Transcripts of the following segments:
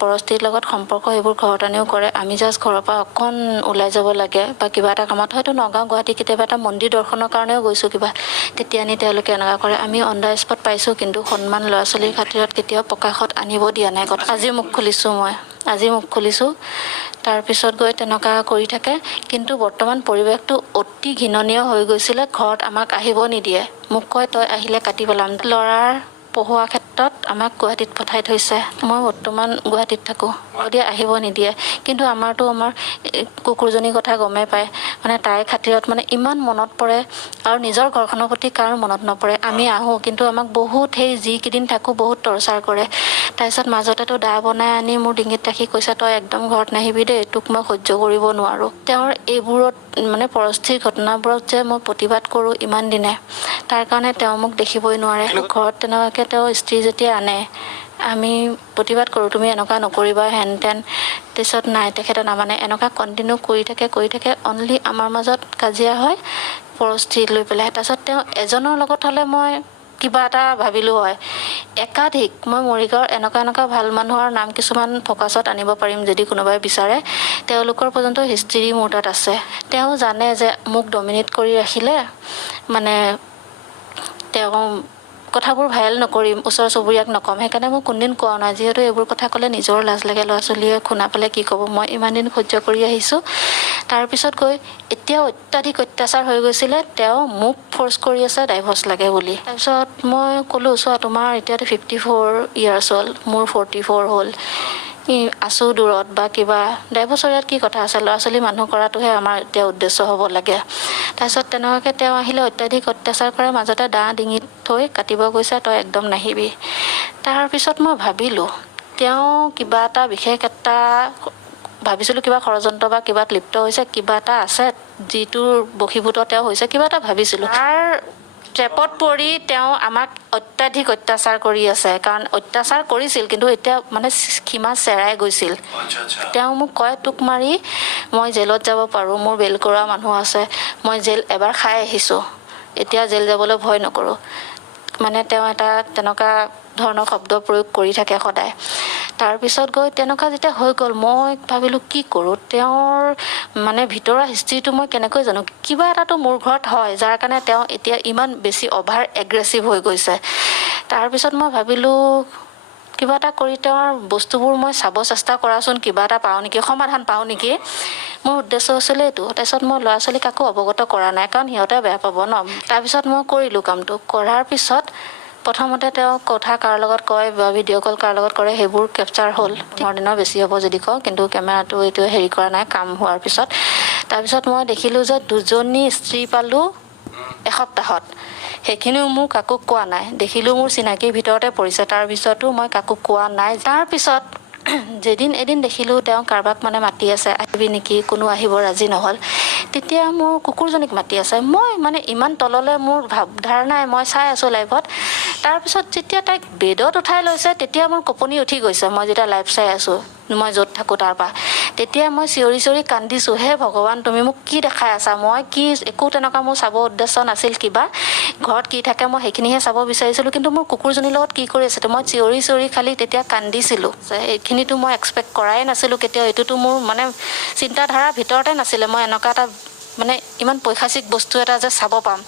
পৰস্ত্ৰীৰ লগত সম্পৰ্ক সেইবোৰ ঘৰত আনিও কৰে আমি জাষ্ট ঘৰৰ পৰা অকণ ওলাই যাব লাগে বা কিবা এটা কামত হয়তো নগাঁও গুৱাহাটী কেতিয়াবা এটা মন্দিৰ দৰ্শনৰ কাৰণেও গৈছোঁ কিবা তেতিয়া আনি তেওঁলোকে এনেকুৱা কৰে আমি অন দ্য স্পট পাইছোঁ কিন্তু সন্মান ল'ৰা ছোৱালীৰ খাতিৰত কেতিয়াও প্ৰকাশত আনিব দিয়া নাই কথা আজি মুখ খুলিছোঁ তাৰপিছত গৈ তেনেকুৱা কৰি থাকে কিন্তু বৰ্তমান পৰিৱেশটো অতি ঘৃণনীয় হৈ গৈছিলে ঘৰত আমাক আহিব নিদিয়ে মোক কয় তই আহিলে কাটি পেলাম ল'ৰাৰ পঢ়োৱা ক্ষেত্ৰত আমাক গুৱাহাটীত পঠাই থৈছে মই বৰ্তমান গুৱাহাটীত থাকোঁ দিয়া আহিব নিদিয়ে কিন্তু আমাৰ কুকুৰজনীৰ কথা গমেই পায় মানে তাইৰ খাতিৰত মানে ইমান মনত পৰে আৰু নিজৰ ঘৰখনৰ প্ৰতি কাৰো মনত নপৰে আমি আহোঁ কিন্তু আমাক বহুত সেই যিকেইদিন থাকোঁ বহুত টৰ্চাৰ কৰে তাৰপিছত মাজতেতো দা বনাই আনি মোৰ ডিঙিত ৰাখি কৈছে তই একদম ঘৰত নাহিবি দেই তোক মই সহ্য কৰিব নোৱাৰোঁ তেওঁৰ এইবোৰত মানে পৰস্ত্ৰীৰ ঘটনাবোৰত যে মই প্ৰতিবাদ কৰোঁ ইমান দিনে তাৰ কাৰণে তেওঁ মোক দেখিবই নোৱাৰে ঘৰত তেনেকুৱাকৈ তেওঁৰ স্ত্ৰী যেতিয়া আনে আমি প্ৰতিবাদ কৰোঁ তুমি এনেকুৱা নকৰিবা হেন তেন তাৰপিছত নাই তেখেতে নামানে এনেকুৱা কণ্টিনিউ কৰি থাকে অনলি আমাৰ মাজত কাজিয়া হয় পৰস্ত্ৰী লৈ পেলাই তাৰপিছত তেওঁ এজনৰ লগত হ'লে মই কিবা এটা ভাবিলোঁ হয় একাধিক মই মৰিগাঁৱৰ এনেকুৱা ভাল মানুহৰ নাম কিছুমান ফ'কাছত আনিব পাৰিম যদি কোনোবাই বিচাৰে তেওঁলোকৰ পৰ্যন্ত হিষ্ট্ৰী মোৰ তাত আছে তেওঁ জানে যে মোক ডমিনেট কৰি ৰাখিলে মানে তেওঁ কথাবোৰ ভাইৰেল নকৰিম ওচৰ চুবুৰীয়াক নকম সেইকাৰণে মই কোনদিন কোৱা নাই যিহেতু এইবোৰ কথা ক'লে নিজৰ লাজ লাগে ল'ৰা ছোৱালীয়ে শুনা পালে কি ক'ব মই ইমান দিন সহ্য কৰি আহিছোঁ তাৰপিছত গৈ এতিয়া অত্যাধিক অত্যাচাৰ হৈ গৈছিলে তেওঁ মোক ফ'ৰ্চ কৰি আছে ডাইভৰ্চ লাগে বুলি তাৰপিছত মই ক'লোঁ চোৱা তোমাৰ এতিয়াতো 54 ইয়াৰ্ছ হ'ল মোৰ 44 হ'ল আছোঁ দূৰত বা কিবা ডাইভৰ্চৰ ইয়াত কি কথা আছে ল'ৰা ছোৱালী মানুহ কৰাটোহে আমাৰ এতিয়া উদ্দেশ্য হ'ব লাগে তাৰপিছত তেনেকুৱাকৈ তেওঁ আহিলে অত্যাধিক অত্যাচাৰ কৰে মাজতে দা ডিঙিত থৈ কাটিব গৈছে তই একদম নাহিবি তাৰপিছত মই ভাবিলোঁ তেওঁ কিবা এটা বিশেষ এটা ভাবিছিলোঁ কিবা ষড়যন্ত্ৰ বা কিবাত লিপ্ত হৈছে কিবা এটা আছে যিটোৰ বশীভূত তেওঁ হৈছে কিবা এটা ভাবিছিলোঁ তাৰ ট্ৰেপত পৰি তেওঁ আমাক অত্যাধিক অত্যাচাৰ কৰি আছে কাৰণ অত্যাচাৰ কৰিছিল কিন্তু এতিয়া মানে সীমা চেৰাই গৈছিল তেওঁ মোক কয় তোক মাৰি মই জেলত যাব পাৰোঁ মোৰ বেল কৰা মানুহ আছে মই জেল এবাৰ খাই আহিছোঁ এতিয়া জেল যাবলৈ ভয় নকৰোঁ মানে তেওঁ এটা তেনেকুৱা ধৰণৰ শব্দ প্ৰয়োগ কৰি থাকে সদায় তাৰপিছত গৈ তেনেকুৱা যেতিয়া হৈ গ'ল মই ভাবিলোঁ কি কৰোঁ তেওঁৰ মানে ভিতৰুৱা হিষ্ট্ৰীটো মই কেনেকৈ জানো কিবা এটাতো মোৰ ঘৰত হয় যাৰ কাৰণে তেওঁ এতিয়া ইমান বেছি অভাৰ এগ্ৰেছিভ হৈ গৈছে তাৰপিছত মই ভাবিলোঁ কিবা এটা কৰি তেওঁৰ বস্তুবোৰ মই চাব চেষ্টা কৰাচোন কিবা এটা পাওঁ নেকি সমাধান পাওঁ নেকি মোৰ উদ্দেশ্য হৈছিলে এইটো তাৰপিছত মই ল'ৰা ছোৱালীক কাকো অৱগত কৰা নাই কাৰণ সিহঁতে বেয়া পাব ন তাৰপিছত মই কৰিলোঁ কামটো কৰাৰ পিছত প্ৰথমতে তেওঁ কথা কাৰ লগত কয় বা ভিডিঅ' কল কাৰ লগত কৰে সেইবোৰ কেপচাৰ হ'ল 10 দিনৰ বেছি হ'ব যদি কওঁ কিন্তু কেমেৰাটো এইটো হেৰি কৰা নাই কাম হোৱাৰ পিছত তাৰপিছত মই দেখিলোঁ যে 2জনী স্ত্ৰী পালোঁ এসপ্তাহত সেইখিনিও মোক কাকো কোৱা নাই দেখিলোঁ মোৰ চিনাকিৰ ভিতৰতে পৰিছে তাৰপিছতো মই কাকো কোৱা নাই তাৰপিছত যেদিন এদিন দেখিলোঁ তেওঁ কাৰোবাক মানে মাতি আছে আহিবি নেকি কোনো আহিব ৰাজি নহ'ল তেতিয়া মোৰ কুকুৰজনীক মাতি আছে মই মানে ইমান তললৈ মোৰ ভাৱধাৰণাই মই চাই আছোঁ লাইভত তাৰপিছত যেতিয়া তাইক বেডত উঠাই লৈছে তেতিয়া মোৰ কঁপনি উঠি গৈছে মই যেতিয়া লাইভ চাই আছোঁ মই য'ত থাকোঁ তাৰ পৰা তেতিয়া মই চিঞৰি কান্দিছোঁ হে ভগৱান তুমি মোক কি দেখাই আছা মই কি একো তেনেকুৱা মোৰ চাব উদ্দেশ্য নাছিল কিবা ঘৰত কি থাকে মই সেইখিনিহে চাব বিচাৰিছিলোঁ কিন্তু মোৰ কুকুৰজনীৰ লগত কি কৰি আছে মই চিঞৰি খালি তেতিয়া কান্দিছিলোঁ এইখিনিতো মই এক্সপেক্ট কৰাই নাছিলোঁ কেতিয়াও এইটোতো মোৰ মানে চিন্তাধাৰাৰ ভিতৰতে নাছিলে মই এনেকুৱা এটা মানে ইমান পৈশাচিক বস্তু এটা যে চাব পাম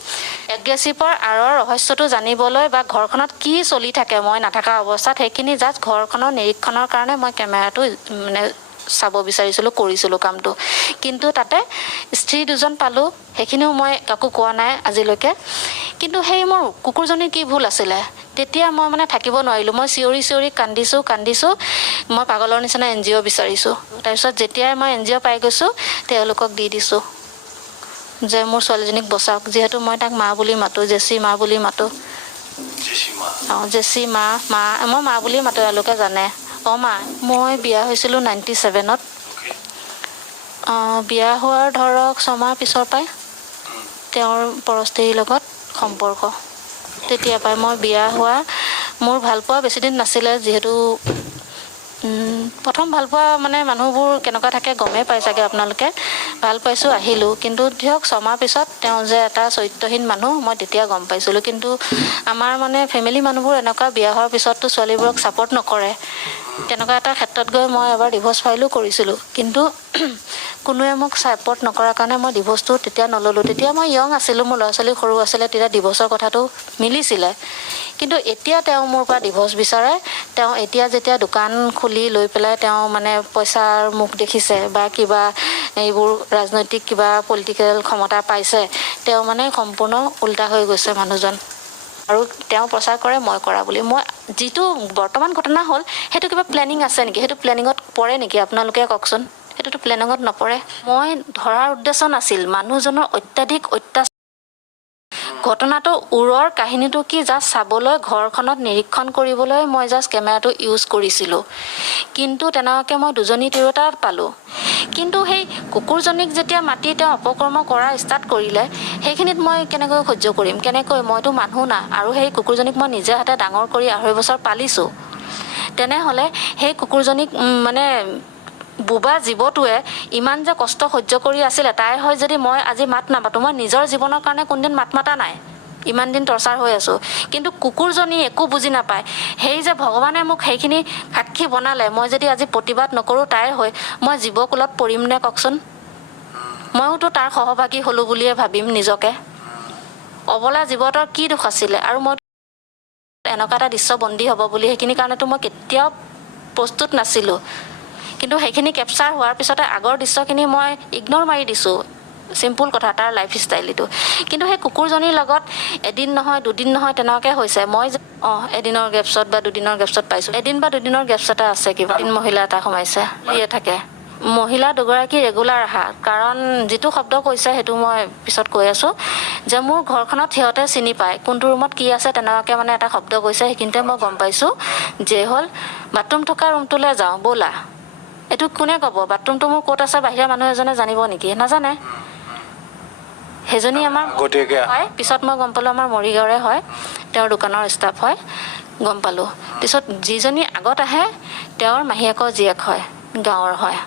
এগ্ৰেছিভৰ আঁৰৰ ৰহস্যটো জানিবলৈ বা ঘৰখনত কি চলি থাকে মই নাথাকা অৱস্থাত সেইখিনি জাষ্ট ঘৰখনৰ নিৰীক্ষণৰ কাৰণে মই কেমেৰাটো মানে চাব বিচাৰিছিলোঁ কৰিছিলোঁ কামটো কিন্তু তাতে স্ত্ৰী 2জন পালোঁ সেইখিনিও মই কাকো কোৱা নাই আজিলৈকে কিন্তু সেই মোৰ কুকুৰজনীৰ কি ভুল আছিলে তেতিয়া মই মানে থাকিব নোৱাৰিলোঁ মই চিঞৰি কান্দিছোঁ মই পাগলৰ নিচিনা NGO বিচাৰিছোঁ তাৰপিছত যেতিয়াই মই NGO পাই গৈছোঁ তেওঁলোকক দি দিছোঁ যে মোৰ ছোৱালীজনীক বচাওক যিহেতু মই তাক মা বুলি মাতোঁ জেচি মা বুলি মাতোঁ জেচি মা মই মা বুলি মাতোঁ এওঁলোকে জানে মা মই বিয়া হৈছিলোঁ 97ত বিয়া হোৱাৰ ধৰক 6 মাহ পিছৰ পৰাই তেওঁৰ পৰস্ত্ৰীৰ লগত সম্পৰ্ক তেতিয়া পাই মই বিয়া হোৱা মোৰ ভাল পোৱা বেছিদিন নাছিলে যিহেতু প্ৰথম ভাল পোৱা মানে মানুহবোৰ কেনেকুৱা থাকে গমেই পাই চাগে আপোনালোকে ভাল পাইছোঁ আহিলোঁ কিন্তু ধৰক 6 মাহ পিছত তেওঁ যে এটা চৰিত্ৰহীন মানুহ মই তেতিয়া গম পাইছিলোঁ কিন্তু আমাৰ মানে ফেমিলি মানুহবোৰ এনেকুৱা বিয়া হোৱাৰ পিছততো ছোৱালীবোৰক ছাপৰ্ট নকৰে তেনেকুৱা এটা ক্ষেত্ৰত গৈ মই এবাৰ ডিভোৰ্চ ফাইলো কৰিছিলোঁ, কিন্তু কোনোৱে মোক ছাপৰ্ট নকৰাৰ কাৰণে মই ডিভোৰ্চটো তেতিয়া নল'লোঁ। তেতিয়া মই য়ং আছিলোঁ, মোৰ ল'ৰা ছোৱালী সৰু আছিলে, তেতিয়া ডিভোৰ্চৰ কথাটো মিলিছিলে। কিন্তু এতিয়া তেওঁ মোৰ পৰা ডিভোৰ্চ বিচাৰে। তেওঁ এতিয়া যেতিয়া দোকান খুলি লৈ পেলাই তেওঁ মানে পইচাৰ মুখ দেখিছে বা কিবা এইবোৰ ৰাজনৈতিক কিবা পলিটিকেল ক্ষমতা পাইছে, তেওঁ মানে সম্পূৰ্ণ উল্টা হৈ গৈছে মানুহজন। আৰু তেওঁ প্ৰচাৰ কৰে মই কৰা বুলি। মই যিটো বৰ্তমান ঘটনা হ'ল সেইটো কিবা প্লেনিং আছে নেকি? সেইটো প্লেনিঙত পৰে নেকি আপোনালোকে কওকচোন? সেইটোতো প্লেনিঙত নপৰে। মই ধৰাৰ উদ্দেশ্য নাছিল, মানুহজনৰ অত্যাধিক অত্যাচাৰ। ঘটনাটো উৰৰ কাহিনীটো কি জাষ্ট চাবলৈ, ঘৰখনত নিৰীক্ষণ কৰিবলৈ মই জাষ্ট কেমেৰাটো ইউজ কৰিছিলোঁ। কিন্তু তেনেকুৱাকৈ মই 2জনী তিৰোতা পালোঁ। কিন্তু সেই কুকুৰজনীক যেতিয়া মাতি তেওঁ অপকৰ্ম কৰা ষ্টাৰ্ট কৰিলে, সেইখিনিত মই কেনেকৈ সহ্য কৰিম? কেনেকৈ? মইতো মানুহ না। আৰু সেই কুকুৰজনীক মই নিজে হাতে ডাঙৰ কৰি 2.5 বছৰ পালিছোঁ। তেনেহ'লে সেই কুকুৰজনীক মানে বোবা জীৱটোৱে ইমান যে কষ্ট সহ্য কৰি আছিলে, তাই হয় যদি মই আজি মাত নামাতোঁ। মই নিজৰ জীৱনৰ কাৰণে কোনদিন মাত মাতা নাই, ইমান দিন টৰ্চাৰ হৈ আছোঁ। কিন্তু কুকুৰজনী একো বুজি নাপায়। সেই যে ভগৱানে মোক সেইখিনি সাক্ষী বনালে, মই যদি আজি প্ৰতিবাদ নকৰোঁ তাইৰ হৈ, মই জীৱকুলত পৰিম নে কওকচোন? ময়োতো তাৰ সহভাগী হ'লোঁ বুলিয়ে ভাবিম নিজকে। অবলা জীৱটোৰ কি দুখ আছিলে? আৰু মই এনেকুৱা এটা দৃশ্য বন্দী হ'ব বুলি সেইখিনি কাৰণেতো মই কেতিয়াও প্ৰস্তুত নাছিলোঁ। কিন্তু সেইখিনি কেপচাৰ হোৱাৰ পিছতে আগৰ দৃশ্যখিনি মই ইগন'ৰ মাৰি দিছোঁ। চিম্পুল কথা, তাৰ লাইফ ষ্টাইলটো। কিন্তু সেই কুকুৰজনীৰ লগত এদিন নহয় 2 দিন নহয় তেনেকুৱাকৈ হৈছে। মই এদিনৰ গেপছত বা 2 দিনৰ গেপছত পাইছোঁ। 1 দিন বা 2 দিনৰ গেপছ এটা আছে, কিবা মহিলা এটা সোমাইছে, ইয়ে থাকে। মহিলা 2গৰাকী ৰেগুলাৰ আহা। কাৰণ যিটো শব্দ কৈছে সেইটো মই পিছত কৈ আছোঁ, যে মোৰ ঘৰখনত সিহঁতে চিনি পায় কোনটো ৰুমত কি আছে, তেনেকুৱাকৈ মানে এটা শব্দ কৈছে। সেইখিনিতে মই গম পাইছোঁ যে হ'ল বাথৰুম থকা ৰুমটোলৈ যাওঁ ব'লা। এইটো কোনে ক'ব? বাথৰুমটো মোৰ ক'ত আছে বাহিৰা মানুহ এজনে জানিব নেকি? নাজানে। সেইজনী আমাৰ হয়। পিছত মই গম পালোঁ আমাৰ মৰিগাঁৱৰে হয়, তেওঁৰ দোকানৰ ষ্টাফ হয়, গম পালোঁ। পিছত যিজনী আগত আহে তেওঁৰ মাহীয়েকৰ জীয়েক হয়, গাঁৱৰ হয়।